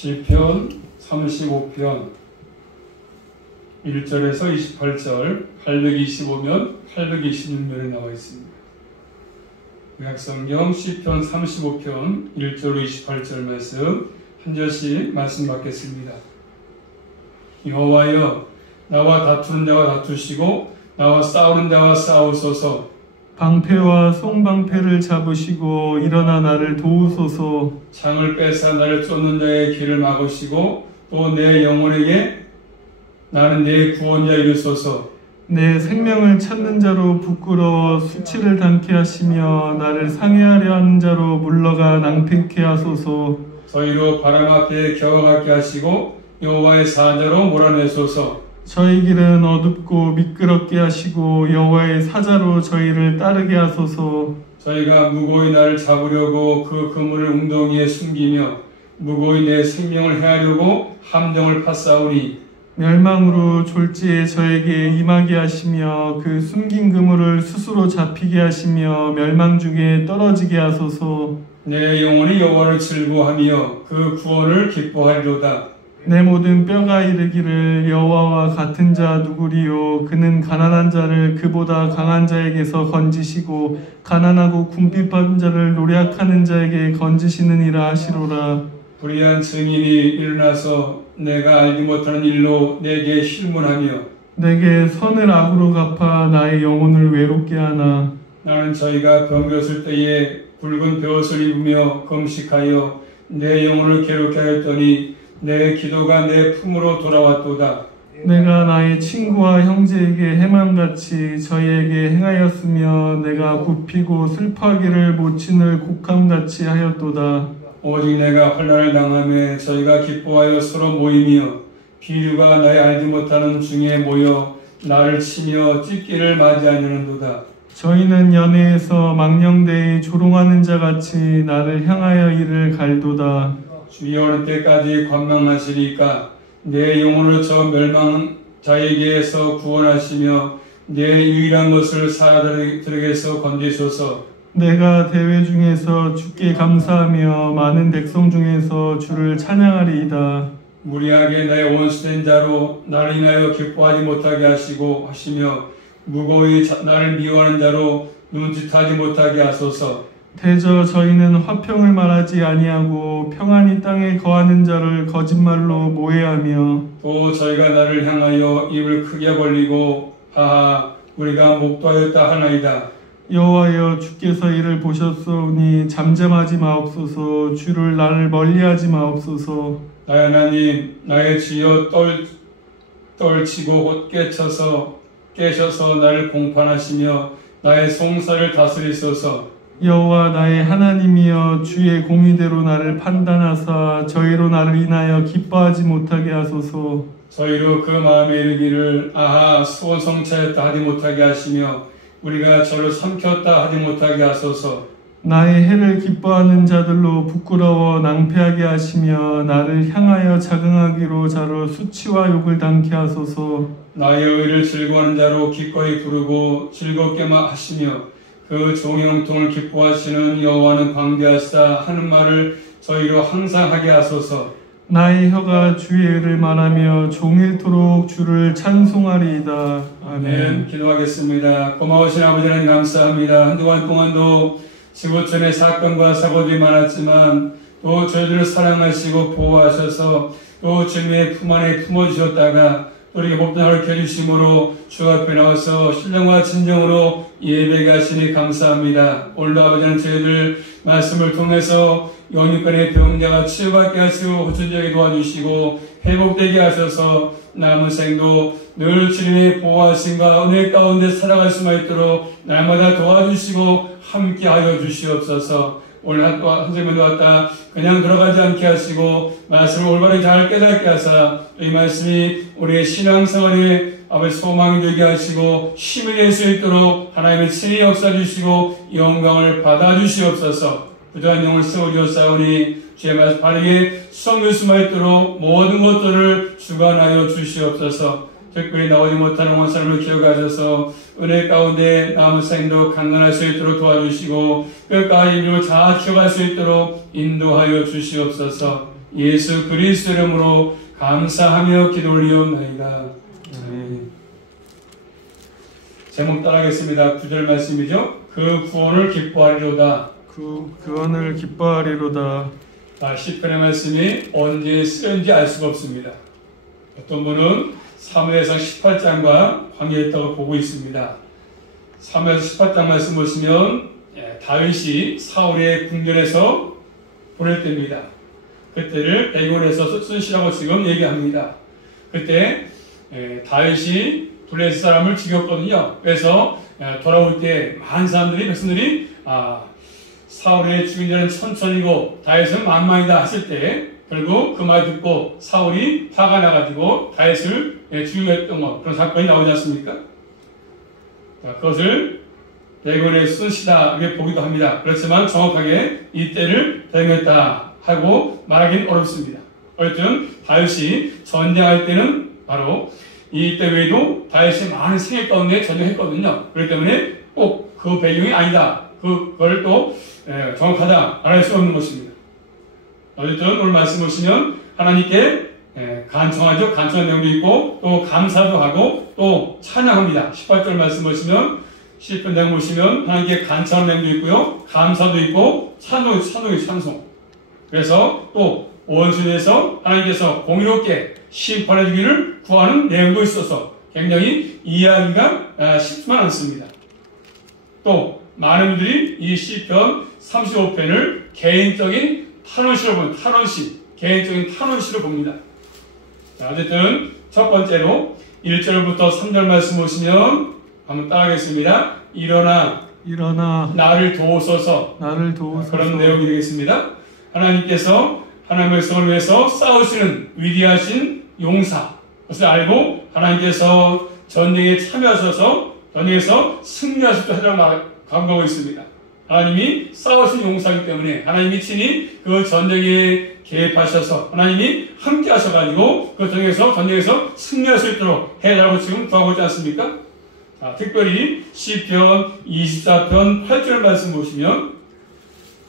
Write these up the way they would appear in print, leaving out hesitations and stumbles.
시편 35편 1절에서 28절, 825면 826면에 나와 있습니다. 구약성경 시편 35편 1절로 28절 말씀 한 절씩 말씀 받겠습니다. 여호와여, 나와 다투는 자와 다투시고 나와 싸우는 자와 싸우소서. 방패와 송방패를 잡으시고 일어나 나를 도우소서. 창을 빼사 나를 쫓는 자의 길을 막으시고 또 내 영혼에게 나는 내 구원자 이르소서. 내 생명을 찾는 자로 부끄러워 수치를 당케 하시며 나를 상해하려 하는 자로 물러가 낭패케 하소서. 저희로 바람 앞에 겨워가게 하시고 여호와의 사자로 몰아내소서. 저희 길은 어둡고 미끄럽게 하시고 여호와의 사자로 저희를 따르게 하소서. 저희가 무고히 나를 잡으려고 그 그물을 웅덩이에 숨기며 무고히 내 생명을 해하려고 함정을 팠사오니 멸망으로 졸지에 저에게 임하게 하시며 그 숨긴 그물을 스스로 잡히게 하시며 멸망 중에 떨어지게 하소서. 내 영혼이 여호와를 즐거워하며 그 구원을 기뻐하리로다. 내 모든 뼈가 이르기를 여호와와 같은 자 누구리요. 그는 가난한 자를 그보다 강한 자에게서 건지시고 가난하고 궁핍한 자를 노략하는 자에게 건지시느니라 하시로라. 불의한 증인이 일어나서 내가 알지 못하는 일로 내게 실문하며 내게 선을 악으로 갚아 나의 영혼을 외롭게 하나. 나는 저희가 병들었을 때에 붉은 베옷을 입으며 금식하여 내 영혼을 괴롭게 하였더니 내 기도가 내 품으로 돌아왔도다. 내가 나의 친구와 형제에게 해망같이 저희에게 행하였으며 내가 굽히고 슬퍼하기를 모친을 곡함같이 하였도다. 오직 내가 환난을 당하며 저희가 기뻐하여 서로 모이며 비류가 나의 알지 못하는 중에 모여 나를 치며 찢기를 맞이하려는도다. 저희는 연회에서 망령되이 조롱하는 자같이 나를 향하여 이를 갈도다. 주여 어느 때까지 관망하시리까? 내 영혼을 저 멸망자에게서 구원하시며 내 유일한 것을 사람들에게서 건지소서. 내가 대회 중에서 주께 감사하며 많은 백성 중에서 주를 찬양하리이다. 무리하게 나의 원수된 자로 나를 인하여 기뻐하지 못하게 하시며 무고히 나를 미워하는 자로 눈짓하지 못하게 하소서. 대저 저희는 화평을 말하지 아니하고 평안히 땅에 거하는 자를 거짓말로 모해하며 또 저희가 나를 향하여 입을 크게 벌리고 하하 우리가 목도하였다 하나이다. 여호와여, 주께서 이를 보셨사오니 잠잠하지 마옵소서. 주를 나를 멀리하지 마옵소서. 나의 하나님, 나의 주여 떨치고 곧 깨셔서 나를 공판하시며 나의 송사를 다스리소서. 여호와 나의 하나님이여, 주의 공의대로 나를 판단하사 저희로 나를 인하여 기뻐하지 못하게 하소서. 저희로 그 마음에 이르기를 아하 수원성차였다 하지 못하게 하시며 우리가 저를 삼켰다 하지 못하게 하소서. 나의 해를 기뻐하는 자들로 부끄러워 낭패하게 하시며 나를 향하여 자긍하기로 자로 수치와 욕을 당케 하소서. 나의 의를 즐거워하는 자로 기꺼이 부르고 즐겁게만 하시며 그 종의 형통을 기뻐하시는 여호와는 광대하시다 하는 말을 저희로 항상 하게 하소서. 나의 혀가 주의 의를 말하며 종일토록 주를 찬송하리이다. 아멘. 기도하겠습니다. 고마우신 아버지 하나님 감사합니다. 한동안 동안도 지구촌의 사건과 사고들이 많았지만 또 저희들을 사랑하시고 보호하셔서 또 주님의 품 안에 품어주셨다가 또 이렇게 복된 하루를 켜주심으로 주 앞에 나와서 신령과 진정으로 예배하게 하시니 감사합니다. 오늘도 아버지는 저희들 말씀을 통해서 영육간의 병자가 치유받게 하시고 호전되게 도와주시고 회복되게 하셔서 남은 생도 늘 주님의 보호하심과 은혜 가운데 살아갈 수만 있도록 날마다 도와주시고 함께하여 주시옵소서. 오늘 선생님도 왔다 그냥 들어가지 않게 하시고 말씀을 올바르게 잘 깨닫게 하사 이 말씀이 우리의 신앙생활에 아버지 소망이 되게 하시고 힘이 될 수 있도록 하나님의 친히 역사 주시고 영광을 받아 주시옵소서. 부족한 영을 세워주었사오니 주의 말씀 바르게 수성될 수만 있도록 모든 것들을 주관하여 주시옵소서. 특별히 나오지 못하는 온 삶을 기억하셔서 은혜 가운데 남은 생도 강건할 수 있도록 도와주시고 끝까지 이루어 잘 키워갈 수 있도록 인도하여 주시옵소서. 예수 그리스도 이름으로 감사하며 기도 올리옵나이다. 제목 따라하겠습니다. 9절 말씀이죠. 그 구원을 기뻐하리로다. 그 구원을 기뻐하리로다. 시편의 말씀이 언제 쓰였는지 알 수가 없습니다. 어떤 분은 사무엘상 18장과 관계있다고 보고 있습니다. 사무엘상 18장 말씀 보시면 다윗이 사울의 궁전에서 보낼 때입니다. 그때를 배경으로 쓴 시라고 지금 얘기합니다. 그때 다윗이 블레셋 사람을 죽였거든요. 그래서 돌아올 때 많은 사람들이, 백성들이 사울의 죽인 자는 천천히고 다윗은 만만이다 했을 때 결국 그 말 듣고 사울이 화가 나가지고 다윗을 죽이려 했던 것, 그런 사건이 나오지 않습니까? 그것을 배경에 쓴 시다 이렇게 보기도 합니다. 그렇지만 정확하게 이때를 배경했다 하고 말하기는 어렵습니다. 어쨌든 다윗이 전쟁할 때는 바로 이때 외에도 다윗이 많은 생애 가운데 전쟁했거든요. 그렇기 때문에 꼭 그 배경이 아니다. 그걸 또 정확하다 말할 수 없는 것입니다. 어쨌든 오늘 말씀 보시면 하나님께 간청하죠. 간청하는 내용도 있고 또 감사도 하고 또 찬양합니다. 18절 말씀 보시면 시편장 보시면 하나님께 간청하는 내용도 있고요. 감사도 있고 찬송이 찬송. 그래서 또 원수에서 하나님께서 공의롭게 심판해 주기를 구하는 내용도 있어서 굉장히 이해하기가 쉽지만 않습니다. 또 많은 분들이 이 시편 35편을 개인적인 개인적인 탄원시로 봅니다. 자, 어쨌든 첫 번째로 1절부터 3절 말씀 보시면 한번 따라하겠습니다. 일어나 나를 도우소서. 그런 내용이 되겠습니다. 하나님께서 하나님의 백성을 위해서 싸우시는 위대하신 용사, 그것을 알고 하나님께서 전쟁에 참여하셔서 전쟁에서 승리하실 하라고 강구하고 있습니다. 하나님이 싸우신 용사이기 때문에 하나님이 친히 그 전쟁에 개입하셔서 하나님이 함께 하셔가지고 그 전쟁에서 승리할 수 있도록 해달라고 지금 구하고 있지 않습니까? 자, 특별히 시편 24편 8절 말씀 보시면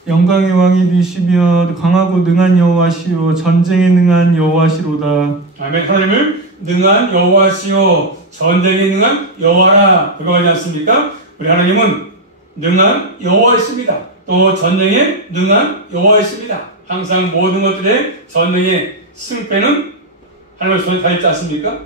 영광의 왕이 되시며 강하고 능한 여호와시오 전쟁에 능한 여호와시로다. 아멘. 하나님을 능한 여호와시오 전쟁에 능한 여호와라 그거 하지 않습니까? 우리 하나님은 능한 여호와이십니다. 또 전쟁에 능한 여호와이십니다. 항상 모든 것들의 전쟁의 승패는 하나님의 손에 다 있지 않습니까?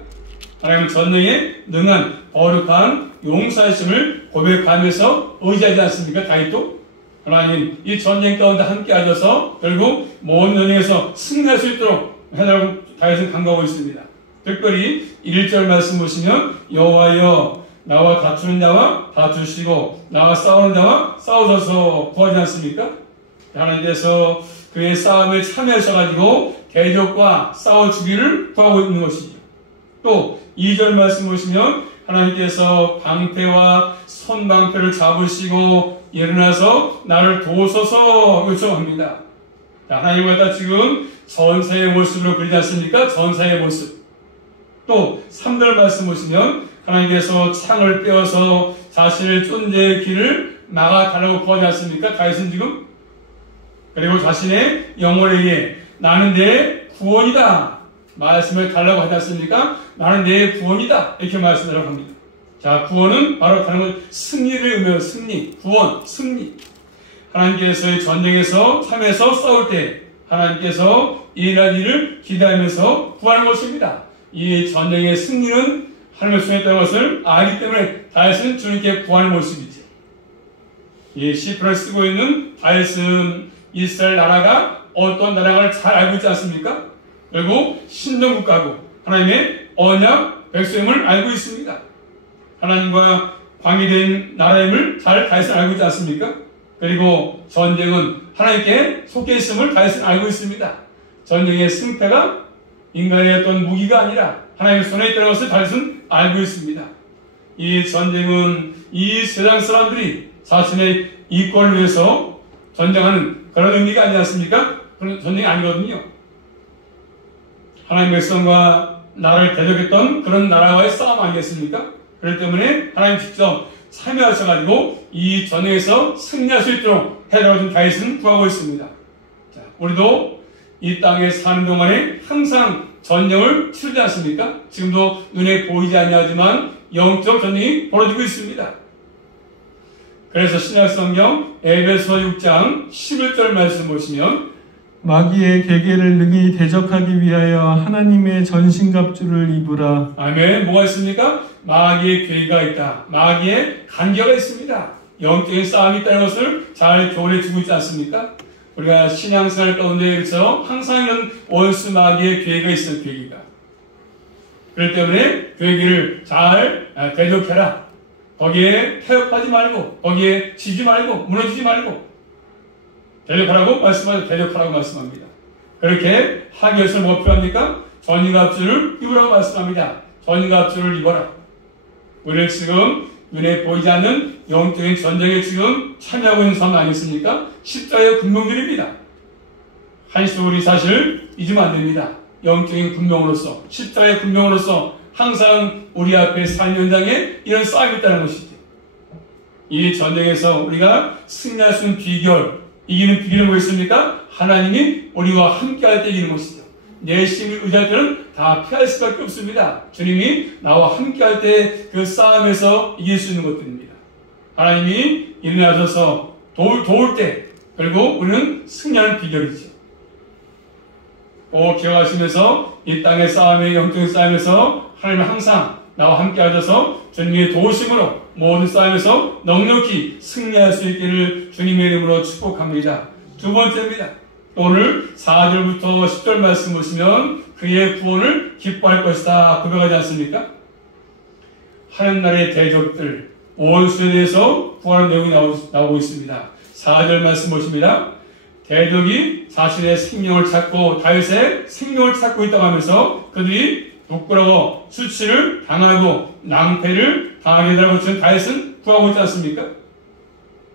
하나님은 전쟁에 능한 거룩한 용사이심을 고백하면서 의지하지 않습니까? 다윗도 하나님 이 전쟁 가운데 함께 하셔서 결국 모든 전쟁에서 승리할 수 있도록 해달라고 다윗은 강구하고 있습니다. 특별히 1절 말씀 보시면 여호와여 나와 다투는 자와 다투시고 나와 싸우는 자와 싸우셔서 구하지 않습니까? 하나님께서 그의 싸움에 참여하셔가지고 대적과 싸워주기를 구하고 있는 것이죠. 또 2절 말씀 보시면 하나님께서 방패와 손방패를 잡으시고 일어나서 나를 도우소서 요청합니다. 하나님 갖다 지금 전사의 모습으로 그리지 않습니까? 전사의 모습. 또 3절 말씀 보시면 하나님께서 창을 빼어서 자신의 존재의 길을 막아달라고 구하지 않습니까? 다윗은 지금 그리고 자신의 영혼에게 나는 내 구원이다 말씀을 달라고 하지 않습니까? 나는 내 구원이다 이렇게 말씀하라고 합니다. 자, 구원은 바로 다른 것 승리를 의미하는 승리, 구원, 승리. 하나님께서의 전쟁에서 참여해서 싸울 때 하나님께서 일할 일을 기대하면서 구하는 것입니다. 이 전쟁의 승리는 하나님의 손에 있다는 것을 알기 때문에 다윗은 주님께 구하는 모습이죠. 이 시편을 쓰고 있는 다윗은 이스라엘 나라가 어떤 나라를 잘 알고 있지 않습니까? 결국 신정국가고 하나님의 언약 백성임을 알고 있습니다. 하나님과 관계된 나라임을 잘 다윗은 알고 있지 않습니까? 그리고 전쟁은 하나님께 속해 있음을 다윗은 알고 있습니다. 전쟁의 승패가 인간의 어떤 무기가 아니라 하나님의 손에 있다는 것을 다윗은 알고 있습니다. 이 전쟁은 이 세상 사람들이 자신의 이권을 위해서 전쟁하는 그런 의미가 아니지 않습니까? 그런 전쟁이 아니거든요. 하나님의 백성과 나라를 대적했던 그런 나라와의 싸움 아니겠습니까? 그렇기 때문에 하나님 직접 참여하셔가지고 이 전쟁에서 승리할 수 있도록 해달라고 다윗은 구하고 있습니다. 자, 우리도 이 땅에 사는 동안에 항상 전쟁을 치르지 않습니까? 지금도 눈에 보이지 않냐지만 영적 전쟁이 벌어지고 있습니다. 그래서 신약성경 에베소 6장 11절 말씀 보시면 마귀의 계계를 능히 대적하기 위하여 하나님의 전신갑주를 입으라. 아멘. 뭐가 있습니까? 마귀의 계계가 있다. 마귀의 간격가 있습니다. 영적인 싸움이 있다는 것을 잘 교훈해 주고 있지 않습니까? 우리가 신앙생활 가운데 그래서 항상 이런 원수 마귀의 계계가 있어요. 계계가. 그렇기 때문에 계계를 잘 대적해라. 거기에 타협하지 말고, 거기에 지지 말고, 무너지지 말고, 대적하라고 말씀합니다. 그렇게 하기 위해서 뭐 필요합니까? 전신갑주를 입으라고 말씀합니다. 전신갑주를 입어라. 우리는 지금 눈에 보이지 않는 영적인 전쟁에 지금 참여하고 있는 사람 아니겠습니까? 십자가의 군병들입니다. 한시도 우리 사실 잊으면 안 됩니다. 영적인 군병으로서, 십자가의 군병으로서 항상 우리 앞에 삶 현장에 이런 싸움이 있다는 것이죠. 이 전쟁에서 우리가 승리할 수 있는 비결, 이기는 비결은 뭐였습니까? 하나님이 우리와 함께할 때 이기는 것이죠. 내 힘을 의지할 때는 다 피할 수밖에 없습니다. 주님이 나와 함께할 때 그 싸움에서 이길 수 있는 것들입니다. 하나님이 일어나셔서 도울 때, 그리고 우리는 승리하는 비결이죠. 기억하시면서 이 땅의 싸움에, 영적인 싸움에서 하나님은 항상 나와 함께 하셔서 주님의 도우심으로 모든 싸움에서 넉넉히 승리할 수 있기를 주님의 이름으로 축복합니다. 두 번째입니다. 오늘 4절부터 10절 말씀 보시면 그의 구원을 기뻐할 것이다 고백하지 않습니까? 하늘나라의 대적들, 원수에 대해서 구하는 내용이 나오고 있습니다. 4절 말씀 보십니다. 대적이 자신의 생명을 찾고 다윗의 생명을 찾고 있다고 하면서 그들이 부끄러워 수치를 당하고 낭패를 당하게 되라고 지금 다윗은 구하고 있지 않습니까?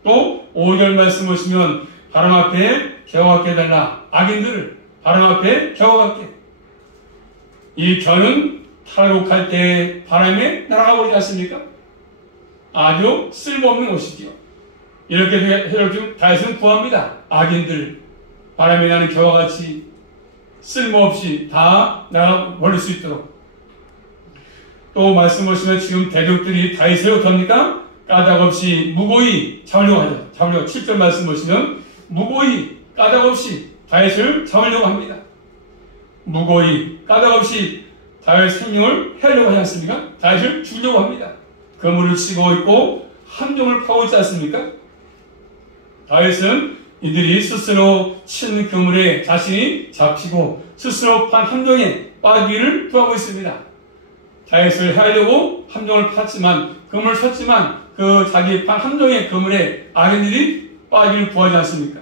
또 5절 말씀 보시면 바람 앞에 겨워갖게 해달라. 악인들을 바람 앞에 겨워갖게. 이 겨는 탈곡할 때 바람에 날아가고 있지 않습니까? 아주 쓸모없는 것이지요. 이렇게 지금 다윗은 구합니다. 악인들 바람에 나는 겨와 같이 쓸모없이 다 날아버릴 수 있도록. 또 말씀 보시면 지금 대적들이 다윗을 어떡합니까? 까닭없이 무고히 잡으려고 하죠. 7절 말씀 보시면 무고히 까닭없이 다윗을 잡으려고 합니다. 무고히 까닭없이 다윗 생명을 해하려고 하지 않습니까? 다윗을 죽이려고 합니다. 그물을 치고 있고 함정을 파고 있지 않습니까? 다윗은 이들이 스스로 친 그물에 자신이 잡히고 스스로 판 함정에 빠지기를 구하고 있습니다. 다윗을 해하려고 함정을 팠지만, 그물을 쳤지만 그 자기 판 함정의 그물에 악인들이 빠지기를 구하지 않습니까?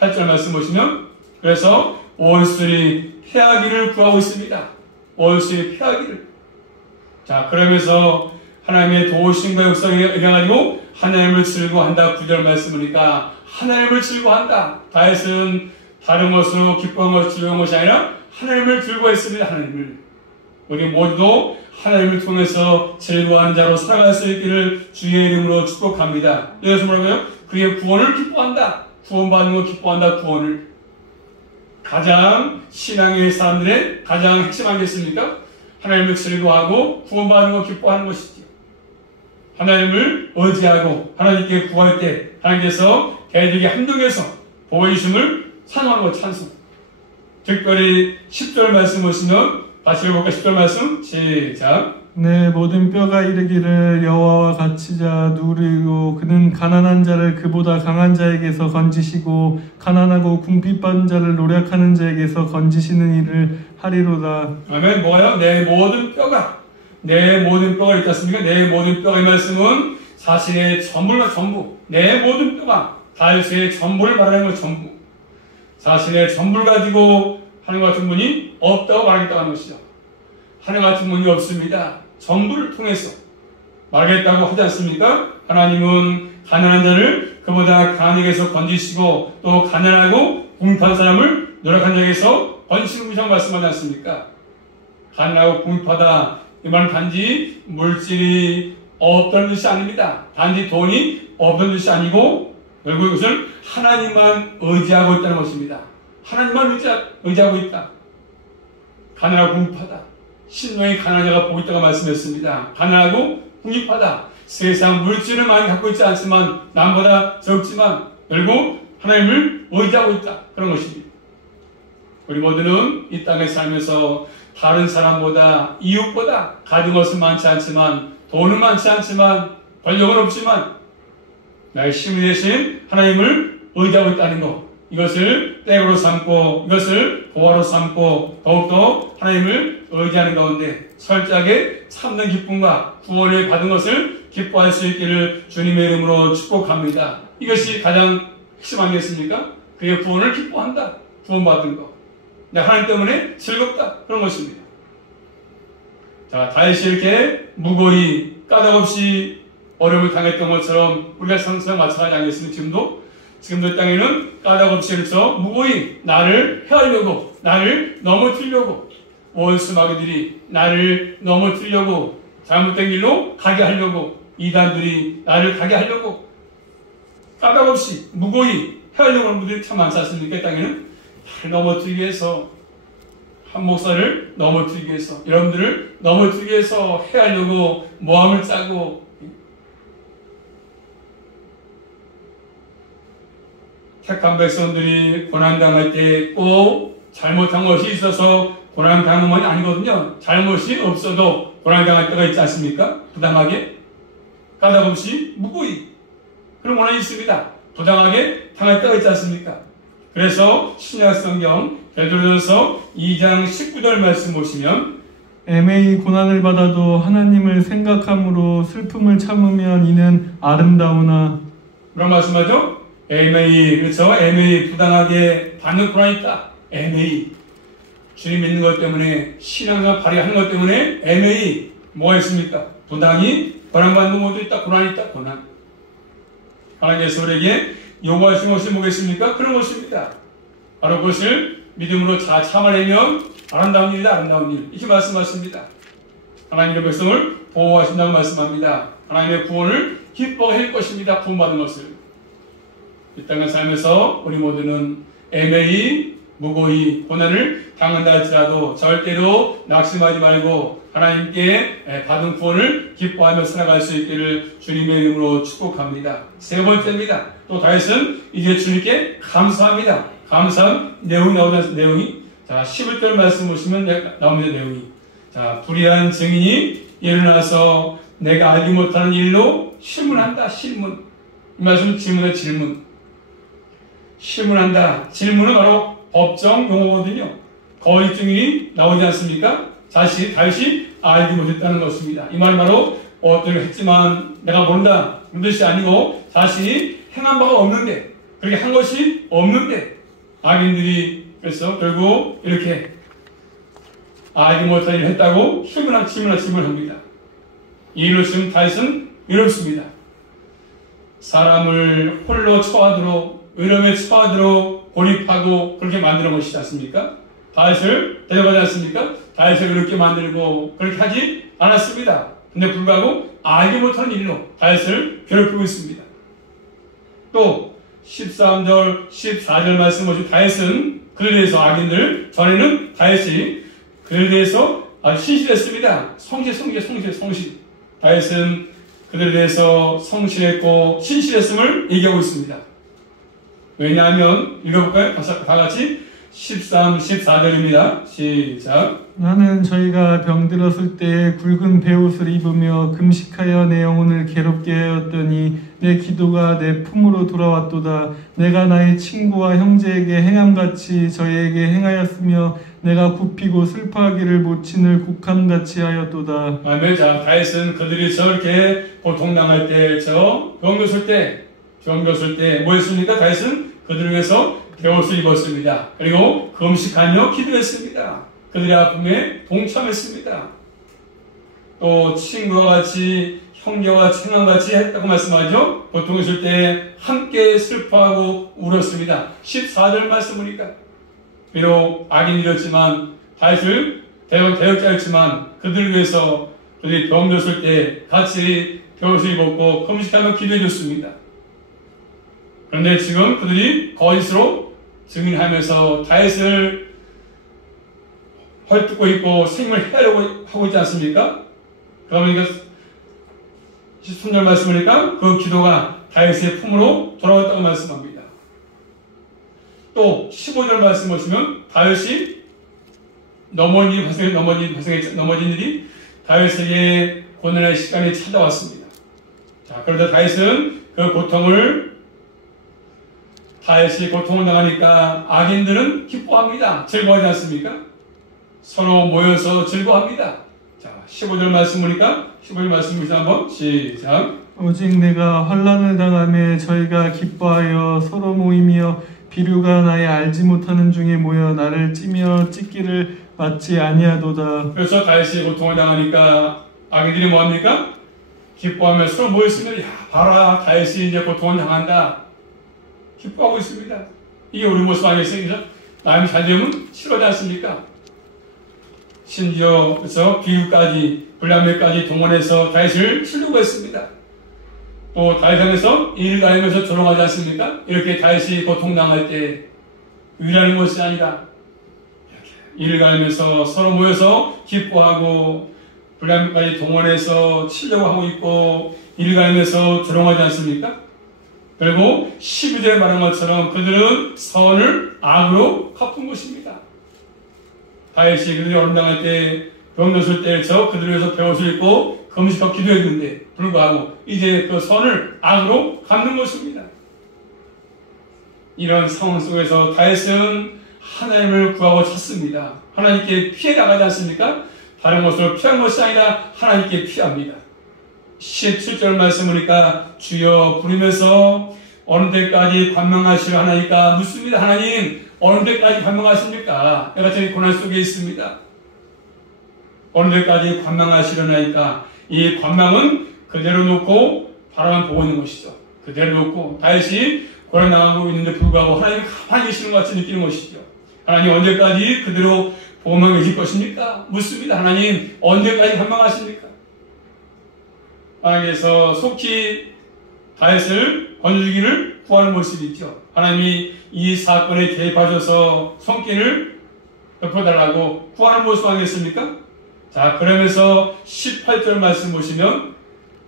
8절 말씀 보시면 그래서 원수들이 패하기를 구하고 있습니다. 원수의 패하기를. 자, 그러면서 하나님의 도우심과 역사에 의해가지고 하나님을 즐거워한다. 9절 말씀이니까 하나님을 즐거워한다. 다윗은 다른 것으로 기뻐한 것, 즐거운 것이 아니라 하나님을 즐거워했습니다. 하나님을. 우리 모두도 하나님을 통해서 즐거워하는 자로 살아갈 수 있기를 주의 이름으로 축복합니다. 여기서 뭐라고요? 그의 구원을 기뻐한다. 구원받는 거 기뻐한다. 구원을. 가장 신앙의 사람들의 가장 핵심 아니겠습니까? 하나님을 즐거워하고 구원받는 거 기뻐하는 것이죠. 하나님을 의지하고 하나님께 구할 때 하나님께서 대적의 함정에서 보호해주심을 찬송하는 것 찬송. 특별히 10절 말씀 보시면 같이 읽어볼까요? 10절 말씀 시작. 내 모든 뼈가 이르기를 여호와와 같이 자 누구리요 그는 가난한 자를 그보다 강한 자에게서 건지시고 가난하고 궁핍한 자를 노력하는 자에게서 건지시는 일을 하리로다. 아멘. 뭐예요? 내 모든 뼈가 있지 않습니까? 내 모든 뼈가 이 말씀은 사실의 전부가 전부. 내 모든 뼈가 다윗의 전부를 말하는 것 전부. 자신의 전부를 가지고 하나님 같은 분이 없다고 말하겠다는 것이죠. 하나님 같은 분이 없습니다. 전부를 통해서 말하겠다고 하지 않습니까? 하나님은 가난한 자를 그보다 강한 자에게서 건지시고 또 가난하고 궁핍한 사람을 노력한 자에게서 건지시는 분이라고 말씀하지 않습니까? 가난하고 궁핍하다. 이 말은 단지 물질이 없다는 뜻이 아닙니다. 단지 돈이 없다는 뜻이 아니고 결국 이것을 하나님만 의지하고 있다는 것입니다. 하나님만 의지하고 있다. 가난하고 궁핍하다. 신령이 가난한 자가 복이 있다고 말씀했습니다. 가난하고 궁핍하다. 세상 물질을 많이 갖고 있지 않지만 남보다 적지만 결국 하나님을 의지하고 있다. 그런 것입니다. 우리 모두는 이 땅에 살면서 다른 사람보다 이웃보다 가진 것은 많지 않지만 돈은 많지 않지만 권력은 없지만 나의 힘이 되신 하나님을 의지하고 있다는 것, 이것을 땡으로 삼고 이것을 보화로 삼고 더욱더 하나님을 의지하는 가운데 철저하게 참는 기쁨과 구원을 받은 것을 기뻐할 수 있기를 주님의 이름으로 축복합니다. 이것이 가장 핵심 아니겠습니까? 그의 구원을 기뻐한다. 구원받은 것. 하나님 때문에 즐겁다. 그런 것입니다. 자, 다윗이 이렇게 무고히 까닭없이 어려움을 당했던 것처럼 우리가 상상 마찬가지 아니겠습니까? 지금도 이 땅에는 까닭없이 그렇죠. 무고히 나를 해하려고, 나를 넘어뜨리려고, 원수 마귀들이 나를 넘어뜨리려고, 잘못된 길로 가게 하려고, 이단들이 나를 가게 하려고, 까닭없이 무고히 해하려고 하는 분들이 참 많지 않습니까? 이 땅에는 나를 넘어뜨리기 위해서, 한 목사를 넘어뜨리기 위해서, 여러분들을 넘어뜨리기 위해서 해하려고 모함을 짜고, 택한 백성들이 고난당할 때 꼭 잘못한 것이 있어서 고난당한 것이 아니거든요. 잘못이 없어도 고난당할 때가 있지 않습니까? 부당하게, 까닭없이, 무고히 그런 고난이 있습니다. 부당하게 당할 때가 있지 않습니까? 그래서 신약성경 베드로전서 2장 19절 말씀 보시면 애매히 고난을 받아도 하나님을 생각함으로 슬픔을 참으면 이는 아름다우나. 그런 말씀하죠? 애매히, 그렇죠? 애매히 부당하게 받는 고난이 있다. 애매히. 주님 믿는 것 때문에, 신앙을 발휘하는 것 때문에 애매히 뭐가 있습니까? 부당히 고난받는 것도 있다. 고난이 있다. 고난. 하나님께서 우리에게 요구하신 것이 뭐겠습니까? 그런 것입니다. 바로 그것을 믿음으로 잘 참아내면 아름다운 일이다. 아름다운 일. 이렇게 말씀하십니다. 하나님의 백성을 보호하신다고 말씀합니다. 하나님의 구원을 기뻐할 것입니다. 구원받은 것을. 이 땅을 살면서 우리 모두는 애매히 무고히 고난을 당한다 할지라도 절대로 낙심하지 말고 하나님께 받은 구원을 기뻐하며 살아갈 수 있기를 주님의 이름으로 축복합니다. 세 번째입니다. 또 다윗은 이제 주님께 감사합니다. 감사한 내용이 나오는 내용이, 자, 11절 말씀 보시면 나옵니다. 내용이, 자, 불의한 증인이 일어나서 내가 알지 못하는 일로 실문한다. 실문. 이 말씀 질문의 질문. 실문한다. 질문은 바로 법정 용어거든요. 거짓 증인이 나오지 않습니까? 다윗이 알지 못했다는 것입니다. 이 말은 바로 어떤 걸 했지만 내가 모른다. 그런 뜻이 아니고 자신이 행한 바가 없는데, 그렇게 한 것이 없는데 악인들이 그래서 결국 이렇게 알지 못한 일을 했다고 질문합니다. 이 일로 지금 다윗은 이렇습니다. 사람을 홀로 처하도록, 의름에 처하도록 고립하고 그렇게 만드는 것이지 않습니까? 다윗을 데려가지 않습니까? 다윗을 그렇게 만들고 그렇게 하지 않았습니다. 근데 불구하고 알지 못하는 일로 다윗을 괴롭히고 있습니다. 또 13절, 14절 말씀 보시면 다윗은 그에 대해서 악인들, 전에는 다윗이 그에 대해서 아주 신실했습니다. 성실. 다윗은 그들에 대해서 성실했고 신실했음을 얘기하고 있습니다. 왜냐하면 읽어볼까요? 다 같이 13, 14절입니다. 시작. 나는 저희가 병들었을 때 굵은 베옷을 입으며 금식하여 내 영혼을 괴롭게 하였더니 내 기도가 내 품으로 돌아왔도다. 내가 나의 친구와 형제에게 행함같이 저희에게 행하였으며 내가 굽히고 슬퍼하기를 모친을 곡함같이 하였도다. 아멘. 자, 다윗은 그들이 저렇게 고통당할 때, 병들었을 때 뭐 했습니까? 다윗은 그들을 위해서 베옷을 입었습니다. 그리고 금식하며 기도했습니다. 그들의 아픔에 동참했습니다. 또 친구와 같이, 형제와 같이, 행함같이 했다고 말씀하죠. 고통 있을 때 함께 슬퍼하고 울었습니다. 14절 말씀 보니까 비록 악인이었지만 다윗을 대역자였지만 그들을 위해서 그들이 병들었을 때 같이 베옷을 입었고 금식하며 기도해 줬습니다. 그런데 지금 그들이 거짓으로 증인하면서 다윗을 헐뜯고 있고 생명을 해하려고 하고 있지 않습니까? 그러면 이거 13절 말씀이니까 그 기도가 다윗의 품으로 돌아왔다고 말씀합니다. 또 15절 말씀 보시면 다윗이 넘어진 일이 다윗에게 고난의 시간이 찾아왔습니다. 자, 그러다 다윗은 그 고통을 다윗이 고통을 당하니까 악인들은 기뻐합니다. 즐거워하지 않습니까? 서로 모여서 즐거워합니다. 자, 15절 말씀 보니까 15절 말씀 보시죠. 한번 시작. 오직 내가 환난을 당하며 저희가 기뻐하여 서로 모이며 비류가 나의 알지 못하는 중에 모여 나를 찌며 찢기를 맞지 아니하도다. 그래서 다윗이 고통을 당하니까 악인들이 뭐합니까? 기뻐하며 서로 모였으면 야 봐라 다윗이 이제 고통을 당한다. 기뻐하고 있습니다. 이게 우리 모습 아니겠습니까? 남이 잘 되면 싫어하지 않습니까? 심지어 그래서 비유까지 불량배까지 동원해서 다윗을 치려고 했습니다. 또 다윗에게서 이를 가리면서 조롱하지 않습니까? 이렇게 다윗이 고통당할 때 위라는 것이 아니라 이를 가리면서 서로 모여서 기뻐하고 불량배까지 동원해서 치려고 하고 있고 이를 가리면서 조롱하지 않습니까? 그리고 12절에 말한 것처럼 그들은 선을 악으로 갚은 것입니다. 다윗이 그들이 어림당할 때 병들었을 때 그들을 위해서 배옷을 입고 금식하고 기도했는데 불구하고 이제 그 선을 악으로 갚는 것입니다. 이런 상황 속에서 다윗은 하나님을 구하고 찾습니다. 하나님께 피해 나가지 않습니까? 다른 것으로 피한 것이 아니라 하나님께 피합니다. 17절 말씀 보니까 주여 부르면서 어느 때까지 관망하시려 하나이까 묻습니다. 하나님 어느 때까지 관망하십니까? 내가 저희 고난 속에 있습니다. 어느 때까지 관망하시려나이까? 이 관망은 그대로 놓고 바라만 보고 있는 것이죠. 그대로 놓고 다윗이 고난 당하고 있는데 불구하고 하나님이 가만히 계시는 것 같이 느끼는 것이죠. 하나님 언제까지 그대로 보고만 계실 것입니까? 묻습니다. 하나님 언제까지 관망하십니까? 하나님께서 속히 다윗을 건져주기를 구하는 모습이 있죠. 하나님이 이 사건에 개입하셔서 손길을 덮어달라고 구하는 모습 아니겠습니까? 자, 그러면서 18절 말씀 보시면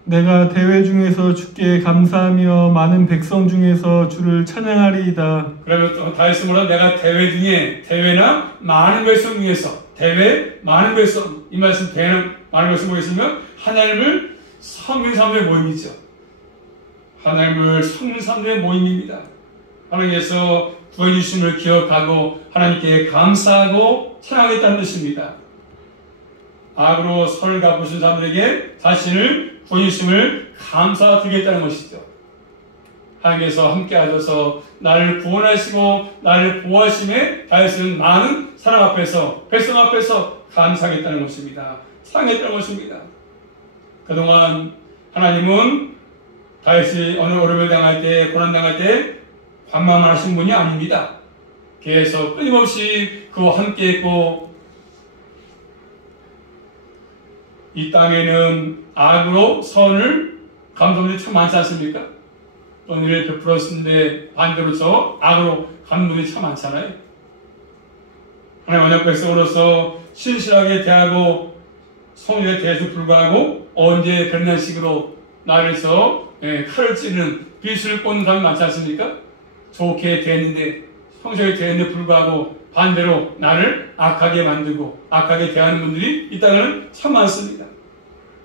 내가 대회 중에서 주께 감사하며 많은 백성 중에서 주를 찬양하리이다. 그러면 또 다윗은 뭐라 내가 대회 중에 대회나 많은 백성 중에서 대회 많은 백성 이 말씀 대회는 많은 백성 보겠으면 하나님을 섬기는 사람들의 모임이죠. 하나님을 섬기는 사람들의 모임입니다. 하나님께서 구해주심을 기억하고 하나님께 감사하고 찬양하겠다는 뜻입니다. 악으로 선을 갚으신 사람들에게 자신을 구해주심을 감사드리겠다는 것이죠. 하나님께서 함께 하셔서 나를 구원하시고 나를 보호하심에 다윗은 많은 사람 앞에서 백성 앞에서 감사하겠다는 것입니다. 사랑했다는 것입니다. 그동안 하나님은 다윗이 어느 어려움을 당할 때 고난 당할 때 관망만 하신 분이 아닙니다. 계속 끊임없이 그와 함께 했고 이 땅에는 악으로 선을 갚는 분들이 참 많지 않습니까? 은혜를 베풀었는데 반대로서 악으로 갚는 분들이 참 많잖아요. 하나님 언약 백성으로서 신실하게 대하고 성령에 대해서 불구하고 언제 그런 식으로 나를서 칼을 찌는 비수를 꽂는 사람이 많지 않습니까? 좋게 대했는데 성실하게 대했는데 불구하고 반대로 나를 악하게 만들고 악하게 대하는 분들이 이 땅에는 참 많습니다.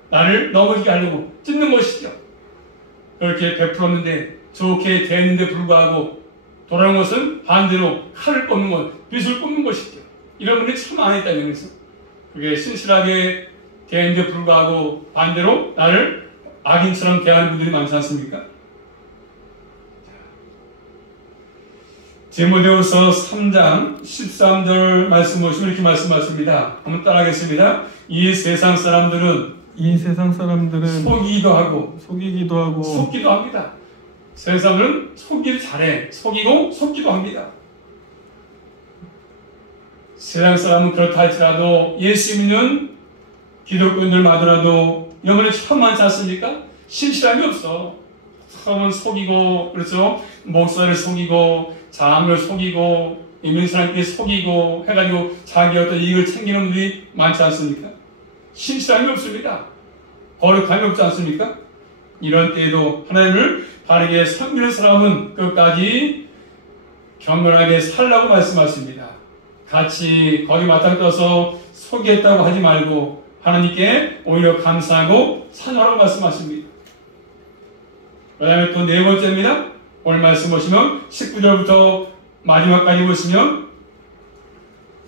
나를 넘어지게 하려고 찢는 것이죠. 그렇게 베풀었는데 좋게 대했는데 불구하고 돌아오는 것은 반대로 칼을 꽂는 것, 빗을 꽂는 것이죠. 이런 분들이 참 많았다는 거죠. 그게 신실하게 대했는데 불구하고 반대로 나를 악인처럼 대하는 분들이 많지 않습니까? 디모데후서 3장 13절 말씀 보시면 이렇게 말씀하십니다. 한번 따라하겠습니다. 이 세상 사람들은 속이기도 하고 속기도 합니다. 세상은 속이기를 잘해. 속이고 속기도 합니다. 세상 사람은 그렇다 할지라도 예수 믿는 기독교인들마저라도 영혼이 참 많지 않습니까? 신실함이 없어. 처음은 속이고, 그렇죠? 목사를 속이고, 장을 속이고, 있는 사람끼리 속이고 해가지고 자기 어떤 이익을 챙기는 분들이 많지 않습니까? 신실함이 없습니다. 거룩함이 없지 않습니까? 이런 때에도 하나님을 바르게 섬기는 사람은 끝까지 겸손하게 살라고 말씀하십니다. 같이 거기 맞닥떠서 속이겠다고 하지 말고 하나님께 오히려 감사하고 찬양하라고 말씀하십니다. 그 다음에 또 네 번째입니다. 오늘 말씀 보시면 19절부터 마지막까지 보시면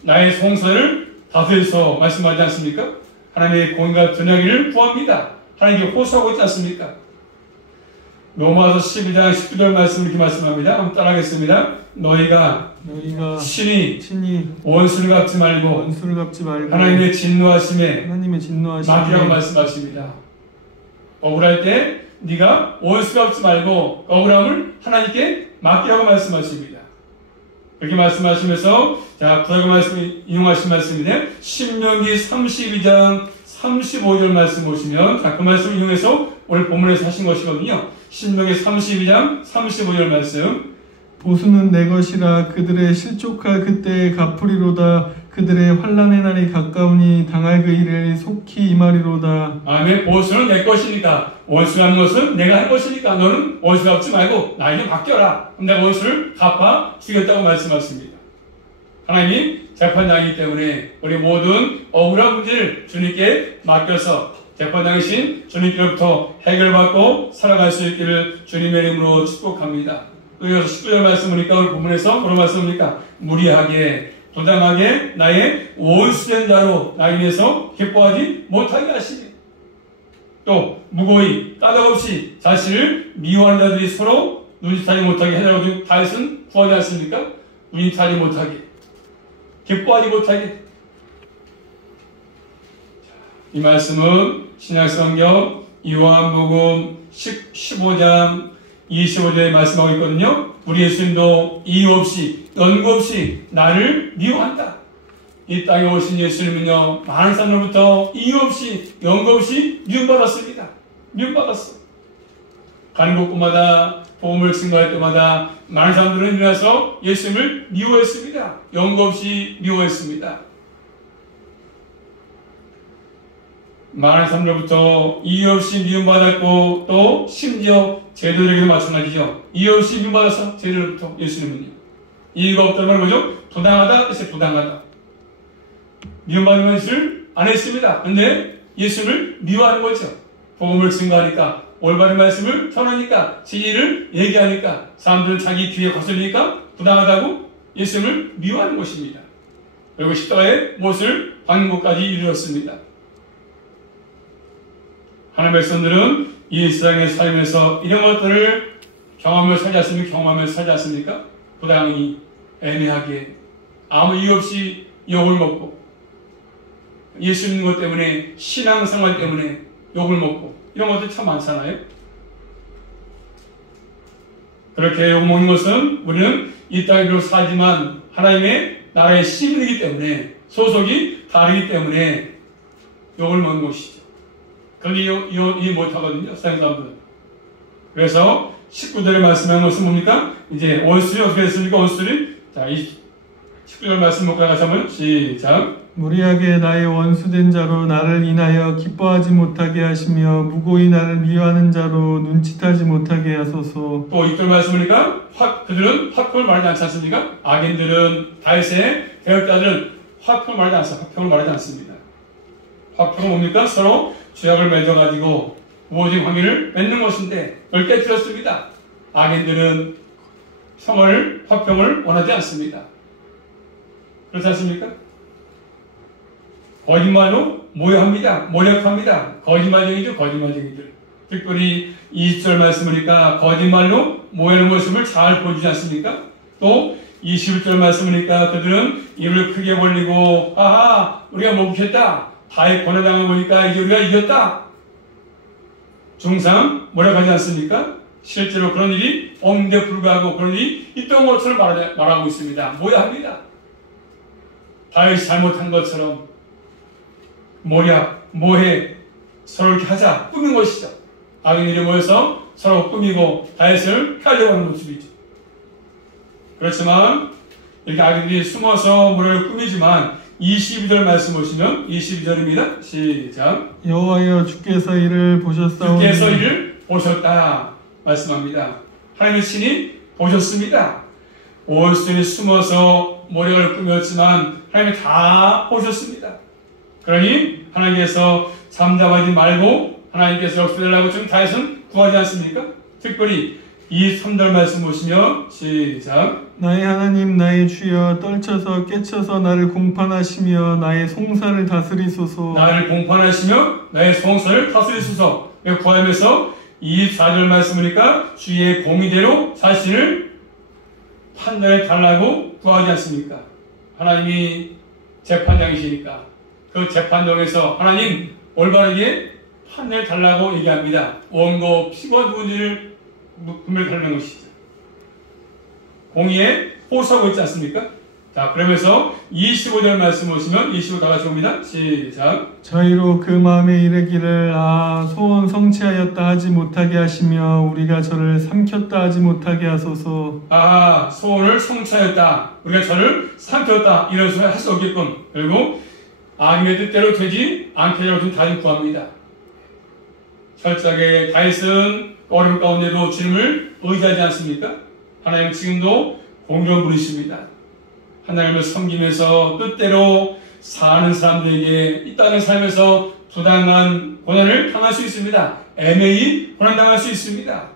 나의 송사를 다스려서 말씀하지 않습니까? 하나님의 공의가 드러나기를 구합니다. 하나님께 호소하고 있지 않습니까? 로마서 12장 19절 말씀을 이렇게 말씀합니다. 한번 따라하겠습니다. 너희가 친히 원수를 갚지 말고 하나님의 진노하심에 맡기라고 말씀하십니다. 억울할 때 네가 원수 갚지 말고 억울함을 하나님께 맡기라고 말씀하십니다. 그렇게 말씀하시면서 자, 구약의 말씀 인용하신 말씀인데 신명기 32장 35절 말씀 보시면 자, 그 말씀을 이용해서 오늘 본문에서 하신 것이거든요. 신명기 32장 35절 말씀. 보수는 내 것이라 그들의 실족할 그때에 갚으리로다. 그들의 환난의 날이 가까우니 당할 그 일을 속히 임하리로다. 아멘. 보수는 내 것이니까 원수하는 것은 내가 할 것이니까 너는 원수 갚지 말고 나에게 맡겨라. 그럼 내가 원수를 갚아 주겠다고 말씀하십니다. 하나님이 재판장이기 때문에 우리 모든 억울한 문제를 주님께 맡겨서 재판장이신 주님께로부터 해결받고 살아갈 수 있기를 주님의 이름으로 축복합니다. 또 이어서 19절 말씀 보니까 오늘 본문에서 뭐로 말씀합니까? 무리하게 도당하게 나의 원수된 자로 나에 위해서 기뻐하지 못하게 하시니 또 무고히 까닭 없이 자신을 미워하는 자들이 서로 눈치타지 못하게 해달라고 다윗은 구하지 않습니까? 눈치타지 못하게 기뻐하지 못하게. 이 말씀은 신약성경 요한복음 15장 25절에 말씀하고 있거든요. 우리 예수님도 이유 없이 연고 없이 나를 미워한다. 이 땅에 오신 예수님은요 많은 사람들로부터 이유 없이 연고 없이 미움받았습니다. 미움받았어. 가는 곳마다 복음을 증거할 때마다 많은 사람들은 일어나서 예수님을 미워했습니다. 연고 없이 미워했습니다. 많은 사람들로부터 이유 없이 미움받았고 또 심지어 제자들에게도 마찬가지죠. 이유 없이 미움받아서 제자들로부터 예수님은요. 이유가 없다는 뭐죠? 부당하다 했어요. 부당하다. 미움받는 것을 안 했습니다. 근데 예수님을 미워하는 거죠. 복음을 증거하니까 올바른 말씀을 전하니까 진리를 얘기하니까 사람들은 자기 귀에 거슬리니까 부당하다고 예수님을 미워하는 것입니다. 그리고 십자가의 못을 박는 것까지 이르렀습니다. 하나님의 백성들은 이 세상에 살면서 이런 것들을 경험하며 살지 않습니까? 경험하며 살지 않습니까? 부당히 애매하게 아무 이유 없이 욕을 먹고 예수 믿는 것 때문에 신앙생활 때문에 욕을 먹고 이런 것들 참 많잖아요. 그렇게 욕먹는 것은 우리는 이 땅에 살지만 하나님의 나라의 시민이기 때문에 소속이 다르기 때문에 욕을 먹는 것이죠. 그게 이해 못하거든요. 세상 사람들은. 그래서 19절에 말씀한 것은 뭡니까? 이제 원수들이 어떻게 됐습니까? 원수들이 자, 이 19절 말씀 먹고 나가서 한번 시작. 무리하게 나의 원수된 자로 나를 인하여 기뻐하지 못하게 하시며 무고히 나를 미워하는 자로 눈치타지 못하게 하소서. 또 이절 말씀 보니까 그들은 화평을 말하지 않지 않습니까? 악인들은 다윗의 대역자들은 화평을 말하지 않습니다. 화평을 말하지 않습니다. 화평은 뭡니까? 서로 죄악을 맺어가지고 우호적 관계를 맺는 것인데 그걸 깨뜨렸습니다. 악인들은 평을 화평을 원하지 않습니다. 그렇지 않습니까? 거짓말로 모욕합니다. 모략합니다. 거짓말쟁이죠. 거짓말쟁이들. 특별히 20절 말씀이니까 거짓말로 모욕하는 모습을 잘 보여주지 않습니까? 또 21절 말씀이니까 그들은 입을 크게 벌리고 아하 우리가 목욕했다. 다윗 고난당해 보니까 이제 우리가 이겼다. 중상 모략하지 않습니까? 실제로 그런 일이 없는데 불구하고 그런 일이 있던 것처럼 말하고 있습니다. 모욕합니다. 다윗이 잘못한 것처럼 모략, 모해 서로 이렇게 하자 꾸민 것이죠. 악인들이 모여서 서로 꾸미고 다윗을 피하려고 하는 모습이죠. 그렇지만 이렇게 아기들이 숨어서 모래를 꾸미지만 22절 말씀 보시면 22절입니다. 시작. 여호와여 주께서 이를 보셨사오니 주께서 이를 보셨다 말씀합니다. 하나님의 신이 보셨습니다. 온순히 숨어서 모략을 꾸몄지만 하나님이 다 보셨습니다. 그러니 하나님께서 잠잠하지 말고 하나님께서 역사되려고 지금 다윗은 구하지 않습니까? 특별히 23절 말씀 보시면 시작. 나의 하나님 나의 주여 떨쳐서 깨쳐서 나를 공판하시며 나의 송사를 다스리소서. 나를 공판하시며 나의 송사를 다스리소서. 구하면서 24절 말씀이니까 주의 공의대로 자신을 판단해 달라고 구하지 않습니까? 하나님이 재판장이시니까 그 재판정에서 하나님 올바르게 판단해 달라고 얘기합니다. 원고 피고가 누군지를 분별하는 것이죠. 공의에 호소하고 있지 않습니까? 자, 그러면서 25절 말씀 보시면 25 다 같이 봅니다. 시작. 저희로 그 마음에 이르기를 소원 성취하였다 하지 못하게 하시며 우리가 저를 삼켰다 하지 못하게 하소서. 소원을 성취하였다. 우리가 저를 삼켰다. 이런 소리 할 수 없게끔. 그리고 악인의 뜻대로 되지 않게 하려고 좀 다짐 구합니다. 철저하게 다윗은 어려움 가운데도 주님을 의지하지 않습니까? 하나님은 지금도 공평한 분이십니다. 하나님을 섬기면서 뜻대로 사는 사람들에게 이 땅의 삶에서 부당한 고난을 당할 수 있습니다. 애매히 고난당할 수 있습니다.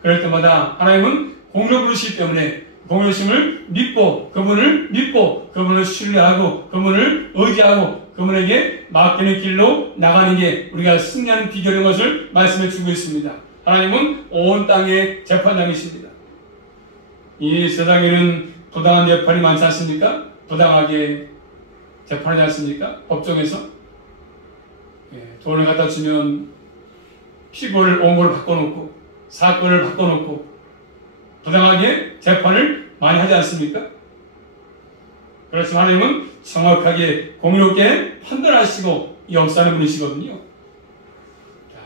그럴 때마다 하나님은 공평한 분이시기 때문에 공평심을 믿고 그분을 신뢰하고 그분을 의지하고 그분에게 맡기는 길로 나가는 게 우리가 승리하는 비결인 것을 말씀해 주고 있습니다. 하나님은 온 땅의 재판장이십니다. 이 세상에는 부당한 재판이 많지 않습니까? 부당하게 재판하지 않습니까? 법정에서 돈을 갖다 주면 피고를 원고를 바꿔놓고 사건을 바꿔놓고 부당하게 재판을 많이 하지 않습니까? 그렇지만 하나님은 정확하게 공의롭게 판단하시고 역사하는 분이시거든요.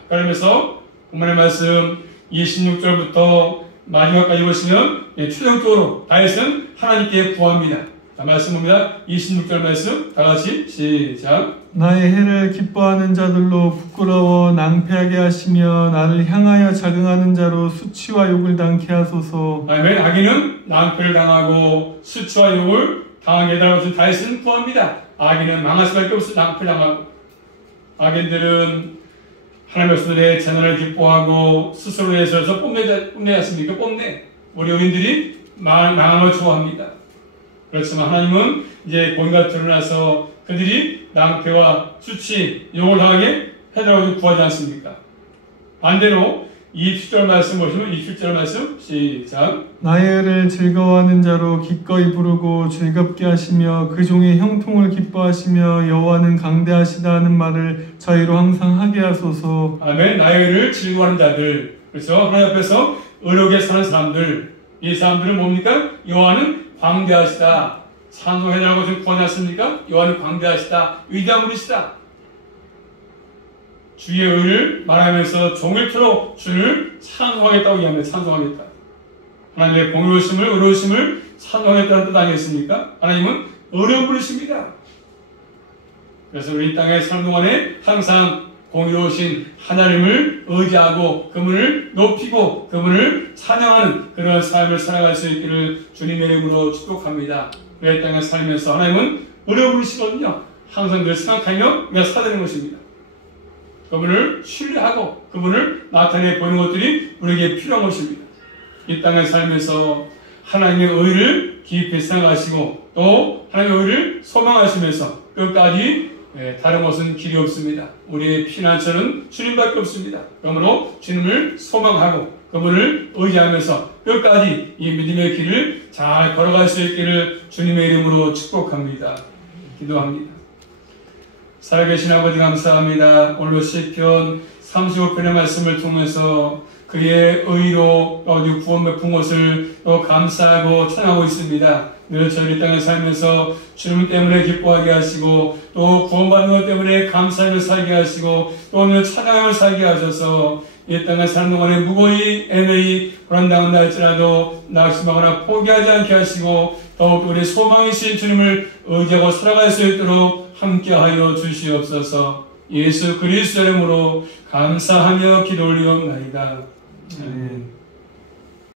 그러면서 본문의 말씀 26절부터 마지막까지 보시면 최종적으로 다윗은 하나님께 구합니다. 자, 말씀 봅니다. 26절 말씀 다 같이 시작. 나의 해를 기뻐하는 자들로 부끄러워 낭패하게 하시며 나를 향하여 자긍하는 자로 수치와 욕을 당케 하소서. 아멘. 악인은 낭패를 당하고 수치와 욕을 당하게 해달라고 다윗은 구합니다. 악인은 망할 수밖에 없어 낭패를 당하고 악인들은 하나님의 백성들의 재난을 기뻐하고 스스로 해서 뽐내지 않습니까? 우리 여인들이 망한 걸 좋아합니다. 그렇지만 하나님은 이제 공의가 드러나서 그들이 낭패와 수치, 욕을 당하게 해달라고 구하지 않습니까? 반대로 27절 말씀 보시면 27절 말씀 시작. 나의 의를 즐거워하는 자로 기꺼이 부르고 즐겁게 하시며 그 종의 형통을 기뻐하시며 여호와는 강대하시다 하는 말을 저희로 항상 하게 하소서. 아멘. 나의 의를 즐거워하는 자들. 그래서 하나님 앞에서 의롭게 사는 사람들. 이 사람들은 뭡니까? 여호와는 광대하시다. 찬송해달라고 지금 구하지 않습니까? 여호와는 광대하시다. 위대한 분이시다. 주의 의를 말하면서 종일토록 주를 찬송하겠다고 얘기합니다. 찬송하겠다. 하나님의 공의로우심을 의로우심을 찬송하겠다는 뜻 아니겠습니까? 하나님은 의로운 분이십니다. 그래서 우리 땅에 사는 동안에 항상 공의로우신 하나님을 의지하고 그분을 높이고 그분을 찬양하는 그런 삶을 살아갈 수 있기를 주님의 이름으로 축복합니다. 우리 땅에 살면서 하나님은 의로운 분이시거든요. 항상 늘 생각하며 우리가 살아가는 것입니다. 그분을 신뢰하고 그분을 나타내 보이는 것들이 우리에게 필요한 것입니다. 이 땅에 살면서 하나님의 의를 깊이 생각하시고 또 하나님의 의를 소망하시면서 끝까지 다른 것은 길이 없습니다. 우리의 피난처는 주님밖에 없습니다. 그러므로 주님을 소망하고 그분을 의지하면서 끝까지 이 믿음의 길을 잘 걸어갈 수 있기를 주님의 이름으로 축복합니다. 기도합니다. 살아계신 아버지 감사합니다. 오늘 시편 35편의 말씀을 통해서 그의 의로 구원 베푼 것을 또 감사하고 찬양하고 있습니다. 늘 저희 땅에 살면서 주님 때문에 기뻐하게 하시고 또 구원받는 것 때문에 감사하며 살게 하시고 또 오늘 찬양하며 살게 하셔서 이 땅에 사는 동안에 무거이 애매히 불안당한다 할지라도 낙심하거나 포기하지 않게 하시고 더욱 우리 소망이신 주님을 의지하고 살아갈 수 있도록 함께하여 주시옵소서. 예수 그리스도 이름으로 감사하며 기도 올리옵나이다. 아멘.